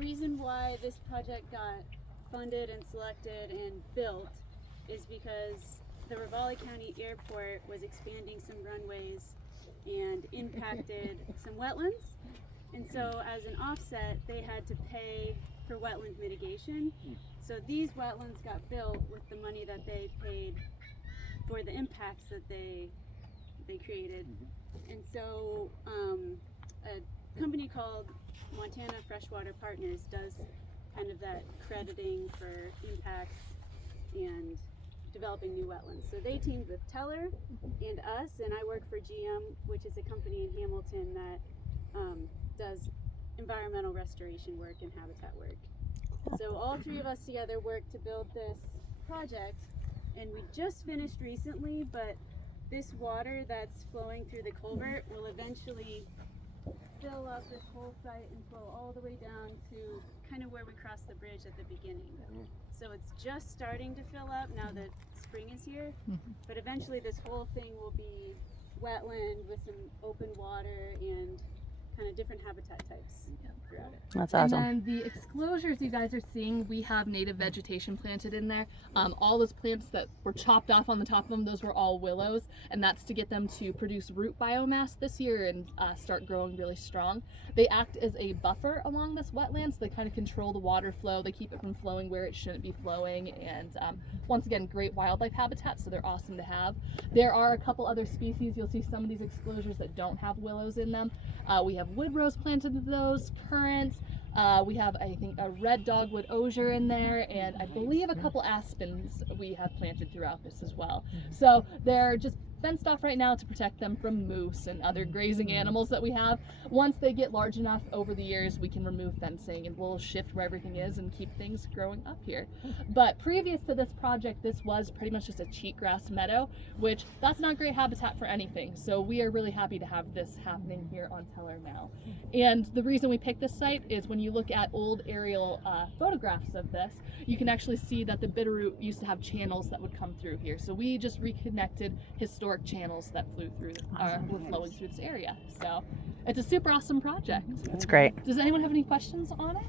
reason why this project got funded and selected and built is because the Ravalli County Airport was expanding some runways and impacted some wetlands. And so as an offset, they had to pay for wetland mitigation. So these wetlands got built with the money that they paid for the impacts that they created. And so a company called Montana Freshwater Partners does kind of that crediting for impacts and developing new wetlands. So they teamed with Teller and us, and I work for GM, which is a company in Hamilton that does environmental restoration work and habitat work. So all three of us together worked to build this project, and we just finished recently, but this water that's flowing through the culvert will eventually fill up this whole site and flow all the way down to kind of where we crossed the bridge at the beginning. So it's just starting to fill up now that spring is here, but eventually this whole thing will be wetland with some open water and kind of different habitat types throughout it. That's awesome. And then the exclosures you guys are seeing, we have native vegetation planted in there. All those plants that were chopped off on the top of them, those were all willows, and that's to get them to produce root biomass this year and start growing really strong. They act as a buffer along this wetland, so they kind of control the water flow. They keep it from flowing where it shouldn't be flowing, and once again, great wildlife habitat, so they're awesome to have. There are a couple other species. You'll see some of these exclosures that don't have willows in them. We have wood rose planted in those, currants. We have, I think, a red dogwood osier in there, and I believe a couple aspens we have planted throughout this as well. So they're just fenced off right now to protect them from moose and other grazing animals that we have. Once they get large enough over the years, we can remove fencing and we'll shift where everything is and keep things growing up here. But previous to this project, this was pretty much just a cheatgrass meadow, which that's not great habitat for anything. So we are really happy to have this happening here on Teller now. And the reason we picked this site is when you look at old aerial photographs of this, you can actually see that the Bitterroot used to have channels that would come through here. So we just reconnected historic channels that were flowing through this area. So it's a super awesome project. That's great. Does anyone have any questions on it?